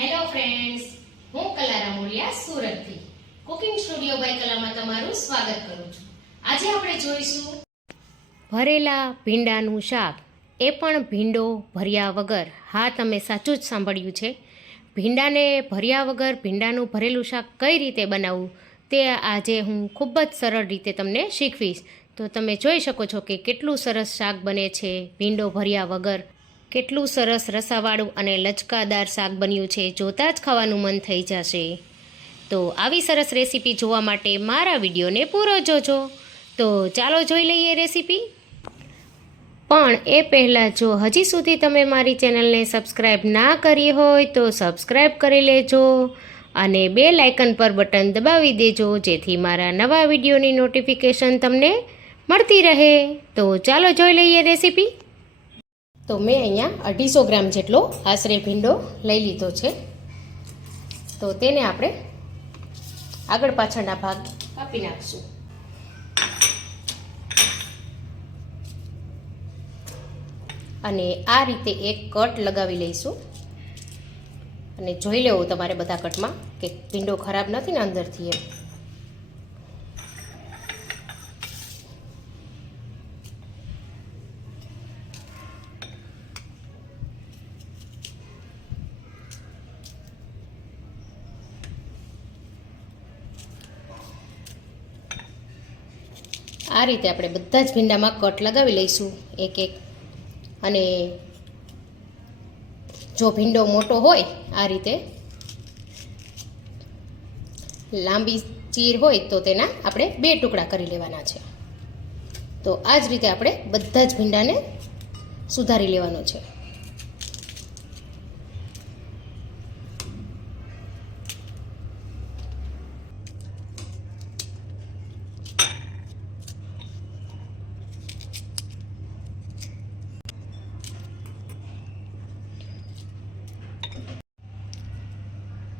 Hello friends, હું કલારા મોલિયા સુરતથી cooking studio by કલામાં તમારું સ્વાગત કરું છું. આજે આપણે જોઈશું ભરેલા ભીંડાનું શાક, એ પણ ભીંડો ભર્યા વગર. હા, તમે સાચું જ સાંભળ્યું છે. ભીંડાને ભર્યા વગર ભીંડાનું ભરેલું શાક કઈ રીતે બનાવવું તે આજે હું ખૂબ જ સરળ રીતે તમને શીખવીશ. તો તમે જોઈ શકો છો કે કેટલું સરસ શાક બને છે ભીંડો ભર્યા વગર. કેટલું સરસ રસાવાળું અને લચકાદાર શાક બન્યું છે, જોતાં જ ખાવાનું મન થઈ જશે. તો આવી સરસ રેસીપી જોવા માટે મારા વિડીયોને પૂરો જોજો. તો ચાલો જોઈ લઈએ રેસીપી. પણ એ પહેલાં જો હજી સુધી તમે મારી ચેનલને સબસ્ક્રાઈબ ના કરી હોય તો સબસ્ક્રાઈબ કરી લેજો અને બેલ આઇકન પર બટન દબાવી દેજો, જેથી મારા નવા વિડીયોની નોટિફિકેશન તમને મળતી રહે. તો ચાલો જોઈ લઈએ રેસીપી. તો મેં અહીંયા 250 ગ્રામ જેટલો આશરે ભીંડો લઈ લીધો છે. તો તેને આપણે આગળ પાછળના ભાગ કાપી નાખશું. અને આ રીતે એક કટ લગાવી લઈશું. અને જોઈ લેવું તમારે બધા કટમાં કે ભીંડો ખરાબ નથી ને અંદરથી એમ. આ રીતે આપણે બધા જ ભીંડામાં કટ લગાવી લઈશું એક એક. અને જો ભીંડો મોટો હોય આ રીતે લાંબી ચીર હોય તો તેના આપણે 2 ટુકડા કરી લેવાના છે. તો આ જ રીતે આપણે બધા જ ભીંડાને સુધારી લેવાનો છે.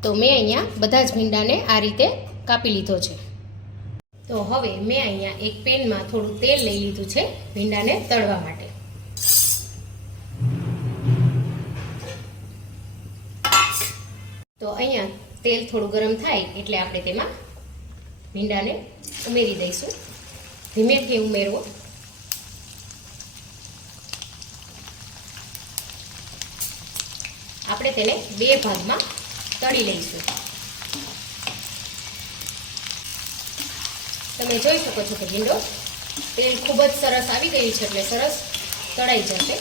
તો મેં અહીંયા બધા જ ભીંડાને આ રીતે કાપી લીધો છે. તો હવે મેં અહીંયા એક પેનમાં થોડું તેલ લઈ લીધું છે ભીંડાને તળવા માટે. તો અહીંયા તેલ થોડું ગરમ થાય એટલે આપણે તેમાં ભીંડાને ઉમેરી દઈશું. ધીમેથી ઉમેરવો. આપણે તેને 2 ભાગમાં તળી લઈશું. તમે જોઈ શકો છો કે ભીંડો તેલ ખૂબ જ સરસ આવી ગયું છે, એટલે સરસ તળાઈ જશે.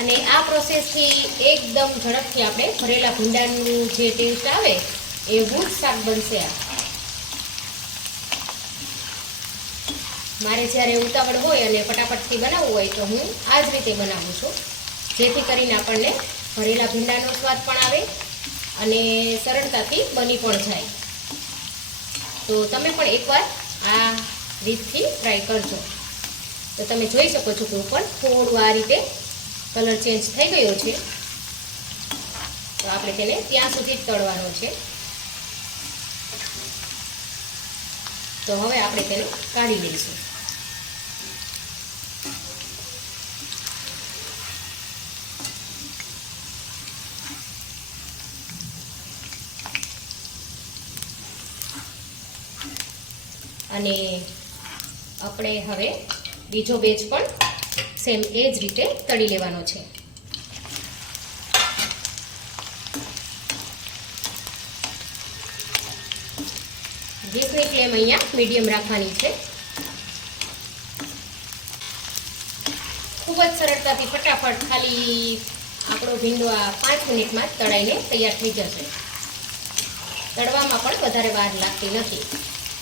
અને આ પ્રોસેસથી એકદમ ઝડપથી આપણે ભરેલા ભીંડાનું જે ટેસ્ટ આવે એવું જ શાક બનશે. મારે જ્યારે ઉતાવળ હોય અને ફટાફટથી બનાવવું હોય તો હું આ જ રીતે બનાવું છું, જેથી કરીને આપણને ભરેલા ભીંડાનો સ્વાદ પણ આવે અને સરળતાથી બની પણ જાય. તો તમે પણ એકવાર આ રીતથી ટ્રાય કરજો. તો તમે જોઈ શકો છો કે ઉપર થોડું આ રીતે કલર ચેન્જ થઈ ગયો છે. તો આપણે તેને ત્યાં સુધી જ તળવાનો છે. તો હવે આપણે તેને કાઢી લઈશું. અને આપણે હવે બીજો બેચ પણ સેમ એ જ રીતે તળી લેવાનો છે. ગેસની ફ્લેમ અહીંયા મીડિયમ રાખવાની છે. ખૂબ જ સરળતાથી ફટાફટ ખાલી આપણો ભીંડો આ 5 મિનિટમાં જ તળાઈને તૈયાર થઈ જશે. તળવામાં પણ વધારે વાર લાગતી નથી.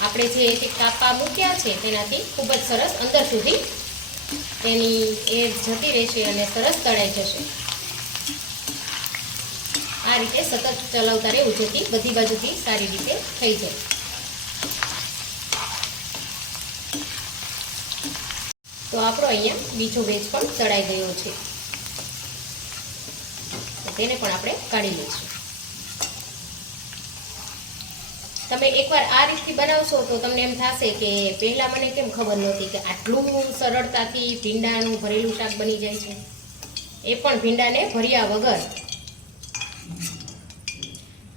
આપણે જે કાપા મૂક્યા છે તેનાથી ખૂબ જ સરસ અંદર સુધી તેની એર જતી રહેશે અને સરસ તળાઈ જશે. આ રીતે સતત ચલાવતા રહેવું, જેથી બધી બાજુથી સારી રીતે થઈ જાય. તો આપણો અહીંયા બીજો બેચ પણ તળાઈ ગયો છે. તો તેને પણ આપણે કાઢી લઈશું. તમે એકવાર આ રીતથી બનાવશો તો તમને એમ થશે કે પહેલાં મને કેમ ખબર નહોતી કે આટલું સરળતાથી ભીંડાનું ભરેલું શાક બની જાય છે. એ પણ ભીંડાને ભર્યા વગર.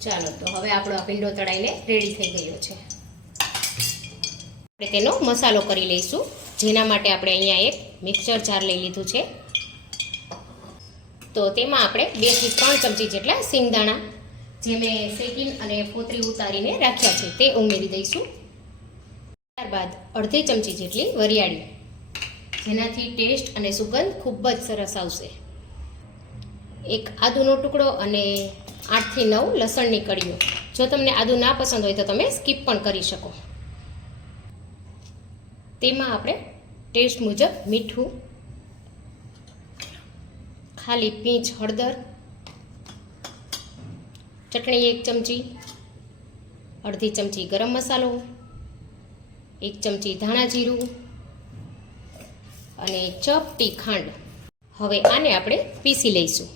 ચાલો તો હવે આપણો આ ભીંડો તળાઈને રેડી થઈ ગયો છે. આપણે તેનો મસાલો કરી લઈશું, જેના માટે આપણે અહીંયા એક મિક્સર જાર લઈ લીધું છે. તો તેમાં આપણે 2 થી 3 ચમચી જેટલા સિંગદાણા, જે મેં શેકીને અને ફોતરી ઉતારીને રાખ્યા છે, તે ઉમેરી દઈશું. ત્યારબાદ અડધી ચમચી જેટલી વરિયાળી, જેનાથી ટેસ્ટ અને સુગંધ ખૂબ જ સરસ આવશે. એક આદુનો ટુકડો અને 8 થી 9 લસણની કળીઓ. જો તમને આદુ ના પસંદ હોય તો તમે સ્કીપ પણ કરી શકો. તેમાં આપણે ટેસ્ટ મુજબ મીઠું, ખાલી પીંચ હળદર, ચટણી 1 ચમચી, અડધી ચમચી ગરમ મસાલો, 1 ચમચી ધાણા જીરું અને ચપટી ખાંડ. હવે આને આપણે પીસી લઈશું.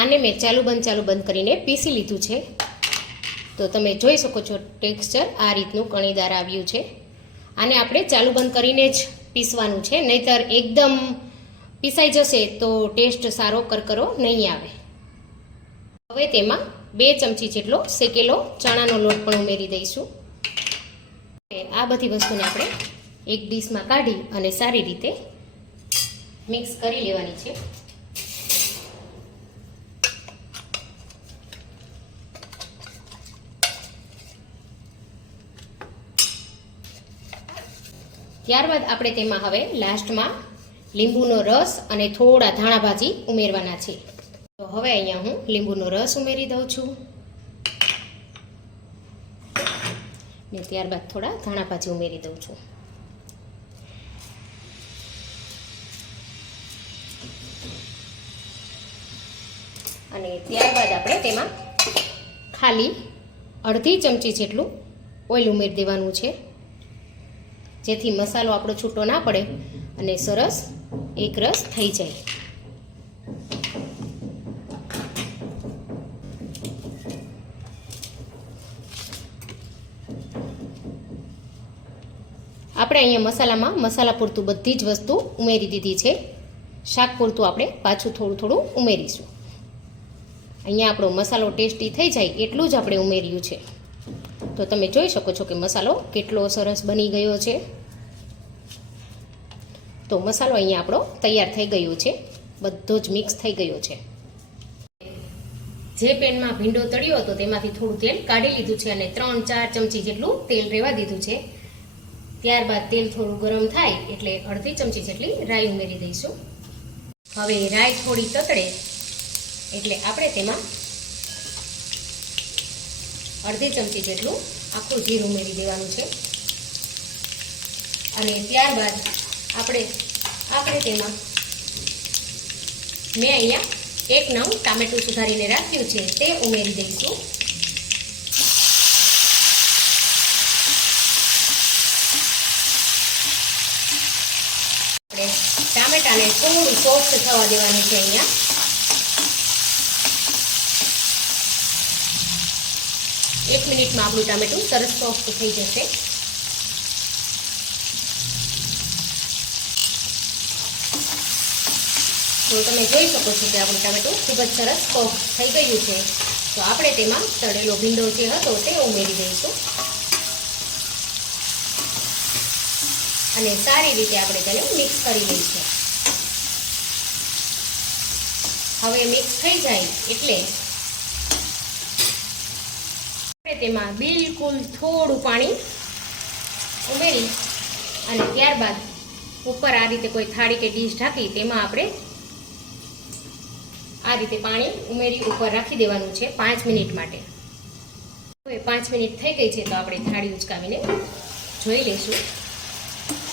આને મેં ચાલુ બંધ કરીને પીસી લીધું છે. તો તમે જોઈ શકો છો ટેક્સચર આ રીતનું કણીદાર આવ્યું છે. આને આપણે ચાલુ બંધ કરીને જ પીસવાનું છે, નહીતર એકદમ પીસાઈ જશે તો ટેસ્ટ સારો કરકરો નહીં આવે. હવે તેમાં 2 ચમચી જેટલો શેકેલો ચણાનો લોટ પણ ઉમેરી દઈશું. આ બધી વસ્તુને આપણે એક ડીશમાં કાઢી અને સારી રીતે મિક્સ કરી લેવાની છે. ત્યારબાદ આપણે તેમાં હવે લાસ્ટમાં લીંબુનો રસ અને થોડા ધાણા ભાજી ઉમેરવાના છે. તો હવે અહીંયા હું લીંબુનો રસ ઉમેરી દઉં છું ને ત્યારબાદ થોડા ધાણા ભાજી ઉમેરી દઉં છું. અને ત્યારબાદ આપણે તેમાં ખાલી અડધી ચમચી જેટલું ઓઇલ ઉમેરી દેવાનું છે, જેથી મસાલો આપણો છૂટો ના પડે અને સરસ એકરસ થઈ જાય. આપણે અહીંયા મસાલામાં મસાલા પૂરતું બધી જ વસ્તુ ઉમેરી દીધી છે. શાક પૂરતું આપણે પાછું થોડું ઉમેરીશું. અહીંયા આપણો મસાલો ટેસ્ટી થઈ જાય એટલું જ આપણે ઉમેર્યું છે. તો તમે જોઈ શકો છો કે મસાલો કેટલો સરસ બની ગયો છે. તો મસાલો અહીંયા આપણો તૈયાર થઈ ગયો છે, બધો જ મિક્સ થઈ ગયો છે. જે પેનમાં ભીંડો તળ્યો હતો તેમાંથી થોડું તેલ કાઢી લીધું છે અને 3-4 ચમચી જેટલું તેલ રહેવા દીધું છે. ત્યારબાદ તેલ થોડું ગરમ થાય એટલે અડધી ચમચી જેટલી રાઈ ઉમેરી દઈશું. હવે રાઈ થોડી તતડે એટલે આપણે તેમાં અડધી ચમચી જેટલું આખું જીરું ઉમેરી દેવાનું છે. અને ત્યારબાદ આપણે તેમાં મેં અહીંયા 1 નંગ ટામેટું સુધારીને રાખ્યું છે, તે ઉમેરી દઈશું. આપણે ટામેટાને થોડું સોફ્ટ થવા દેવાનું છે. અહીંયા એક મિનિટમાં આપણું ટામેટું સરસ સોફ્ટ થઈ જશે. તો તમે જોઈ શકો છો કે આપણું ટામેટું ખૂબ જ સરસ સોફ્ટ થઈ ગયું છે. તો આપણે તેમાં તળેલો ભીંડો જે હતો તે ઉમેરી દઈશું અને સારી રીતે આપણે તેને મિક્સ કરી લઈશું. હવે મિક્સ થઈ જાય એટલે તેમાં બિલકુલ થોડું પાણી ઉમેરી અને ત્યારબાદ ઉપર આ રીતે કોઈ થાળી કે ડીશ ઢાંકી તેમાં આપણે આ રીતે પાણી ઉમેરી ઉપર રાખી દેવાનું છે 5 મિનિટ માટે. હવે 5 મિનિટ થઈ ગઈ છે તો આપણે થાળી ઉચકાવીને જોઈ લઈશું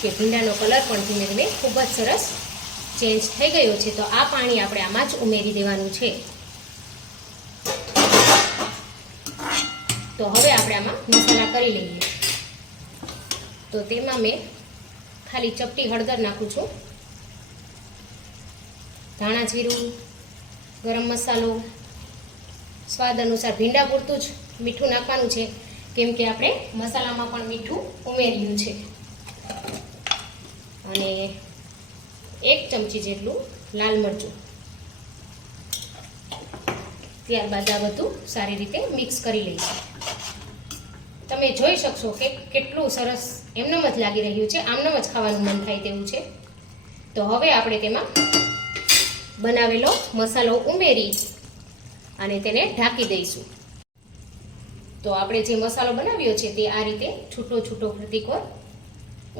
કે ભીંડાનો કલર પણ ધીમે ધીમે ખૂબ જ સરસ ચેન્જ થઈ ગયો છે. તો આ પાણી આપણે આમાં જ ઉમેરી દેવાનું છે. તો હવે આપણે આમાં મસાલા કરી લઈએ. તો તેમાં મેં ખાલી ચપટી હળદર નાખું છું, ધાણા જીરું, ગરમ મસાલો, સ્વાદ અનુસાર ભીંડા પૂરતું જ મીઠું નાખવાનું છે, કેમ કે આપણે મસાલામાં પણ મીઠું ઉમેર્યું છે. અને 1 ચમચી જેટલું લાલ મરચું. ત્યારબાદ આ બધું સારી રીતે મિક્સ કરી લઈશું. તમે જોઈ શકશો કે કેટલું સરસ એમનેમ જ લાગી રહ્યું છે, આમનેમ જ ખાવાનું મન થાય તેવું છે. તો હવે આપણે તેમાં બનાવેલો મસાલો ઉમેરી અને તેને ઢાંકી દઈશું. તો આપણે જે મસાલો બનાવ્યો છે તે આ રીતે છૂટો છૂટો પ્રતિકોર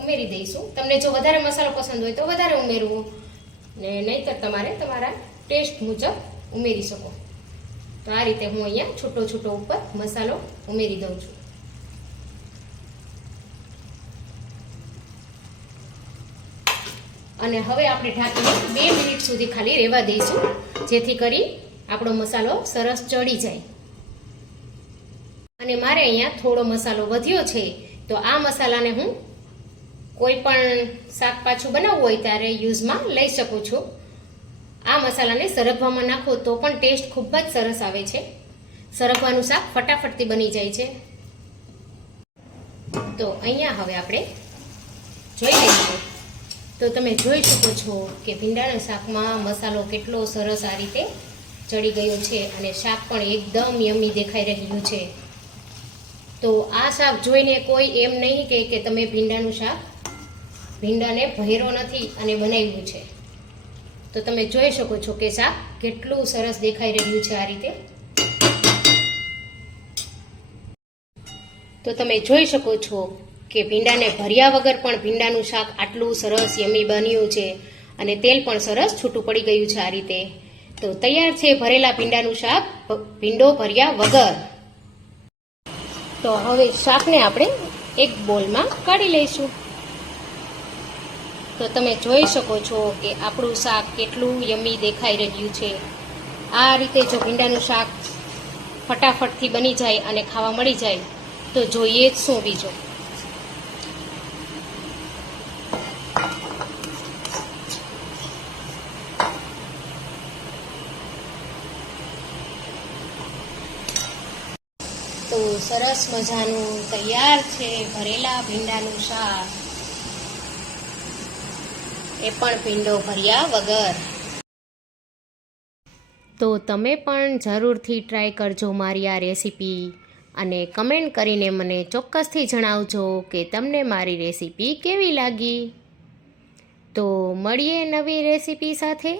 ઉમેરી દઈશું. તમને જો વધારે મસાલો પસંદ હોય તો વધારે ઉમેરવું, ને નહીંતર તમારે તમારા ટેસ્ટ મુજબ ઉમેરી શકો. તો આ રીતે હું અહીંયા છૂટો છૂટો ઉપર મસાલો ઉમેરી દઉં છું. અને હવે આપણે ઢાંકીને 2 મિનિટ સુધી ખાલી રહેવા દઈશું, જેથી કરી આપણો મસાલો સરસ ચડી જાય. અને મારે અહીંયા થોડો મસાલો વધ્યો છે, તો આ મસાલાને હું કોઈ પણ શાક પાછું બનાવવું હોય ત્યારે યુઝમાં લઈ શકું છું. આ મસાલાને સરગવામાં નાખો તો પણ ટેસ્ટ ખૂબ જ સરસ આવે છે. સરગવાનું શાક ફટાફટથી બની જાય છે. તો અહીંયા હવે આપણે જોઈ લઈશું. તો તમે જોઈ શકો છો કે ભીંડાના શાકમાં મસાલો કેટલો સરસ આ રીતે ચડી ગયો છે અને શાક પણ એકદમ યમી દેખાઈ રહ્યું છે. તો આ શાક જોઈને કોઈ એમ નહીં કે તમે ભીંડાને ભર્યો નથી અને બનાવ્યું છે. તો તમે જોઈ શકો છો કે શાક કેટલું સરસ દેખાઈ રહ્યું છે આ રીતે. તો તમે જોઈ શકો છો કે ભીંડાને ભર્યા વગર પણ ભીંડાનું શાક આટલું સરસ યમી બન્યું છે અને તેલ પણ સરસ છૂટું પડી ગયું છે આ રીતે. તો તૈયાર છે ભરેલા ભીંડાનું શાક ભીંડો ભર્યા વગર. તો હવે શાકને આપણે એક બોલમાં કાઢી લઈશું. તો તમે જોઈ શકો છો કે આપણું શાક કેટલું યમી દેખાઈ રહ્યું છે. આ રીતે જો ભીંડાનું શાક ફટાફટથી બની જાય અને ખાવા મળી જાય તો જોઈએ જ શું બીજું. તો સરસ મજાનું તૈયાર છે ભરેલા ભીંડાનું શાક, એ પણ ભીંડો ભર્યા વગર. તો તમે પણ જરૂરથી ટ્રાય કરજો મારી આ રેસીપી અને કમેન્ટ કરીને મને ચોક્કસથી જણાવજો કે તમને મારી રેસીપી કેવી લાગી. તો મળીએ નવી રેસીપી સાથે.